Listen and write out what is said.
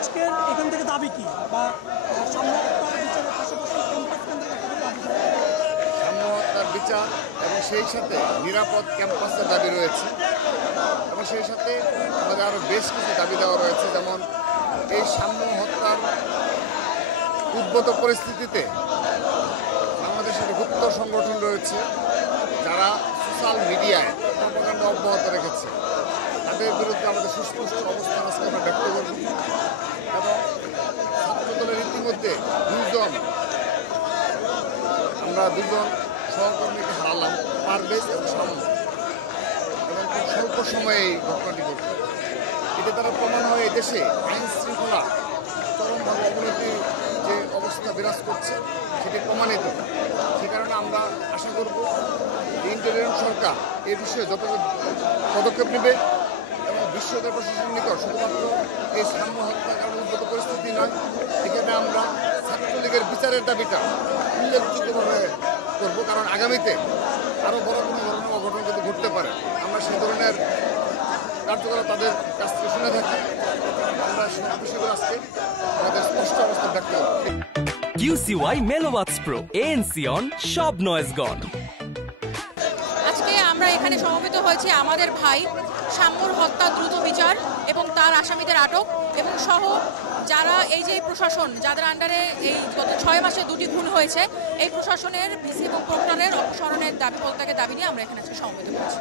আজকের এখান থেকে দাবি কি বা সাম্য হত্যার বিচারের পাশাপাশি ক্যাম্পাস কেন্দ্রের একটা দাবি কি? সাম্য হত্যার বিচার এবং সেই সাথে নিরাপদ ক্যাম্পাসের দাবি রয়েছে এবং সেই সাথে আমাদের আরও বেশ কিছু দাবি দেওয়া রয়েছে, যেমন এই সাম্য হত্যার উদ্ভূত পরিস্থিতিতে বাংলাদেশের গুপ্ত সংগঠন রয়েছে যারা সোশ্যাল মিডিয়ায় প্রপাগান্ডা অব্যাহত রেখেছে। তাদের বিরুদ্ধে আমাদের সুস্পষ্ট অবস্থান আজকে আমরা ব্যক্ত করব এবং ছাত্রদলের ইতিমধ্যে আমরা দুজন সহকর্মীকে হারালাম, পারভেজ এবং সামু, এবং খুব স্বল্প সময়ে এই ঘটনাটি ঘটল। এতে তারা প্রমাণ হয় এই দেশে আইন শৃঙ্খলা চরমভাবে অবনতির যে অবস্থা বিরাজ করছে সেটি প্রমাণিত। সে কারণে আমরা আশা করব যে ইন্টারিম সরকার এ বিষয়ে যত পদক্ষেপ নেবে এবং বিশ্বদের প্রশাসনের নিকট শুধুমাত্র এই সাম্য হত্যার কারণে উদ্ভূত পরিস্থিতি নয়, এখানে আমরা ছাত্রলীগের বিচারের দাবিটা উল্লেখযোগ্যভাবে করব, কারণ আগামীতে আরও বড় কোনো ধরনের অঘটন কিন্তু ঘটতে পারে। আমরা সেই ধরনের কার্যকলাপ তাদের কাছ থেকে শুনে থাকি। আমরা সব বিষয়গুলো আজকে আমাদের স্পষ্ট অবস্থা ব্যক্ত করব। QCY Melowax Pro ANC on সব নয়েজ গন। আজকে আমরা এখানে সমবেত হয়েছে আমাদের ভাই সাম্যর হত্যা দ্রুত বিচার এবং তার আসামিদের আটক এবং সহ যারা এই যে প্রশাসন যাদের আন্ডারে এই গত 6 মাসে 2টি খুন হয়েছে, এই প্রশাসনের ভিসি এবং প্রক্টরের অপসারণের দাবি পদত্যাগের দাবি নিয়ে আমরা এখানে আজকে সমবেত হয়েছি।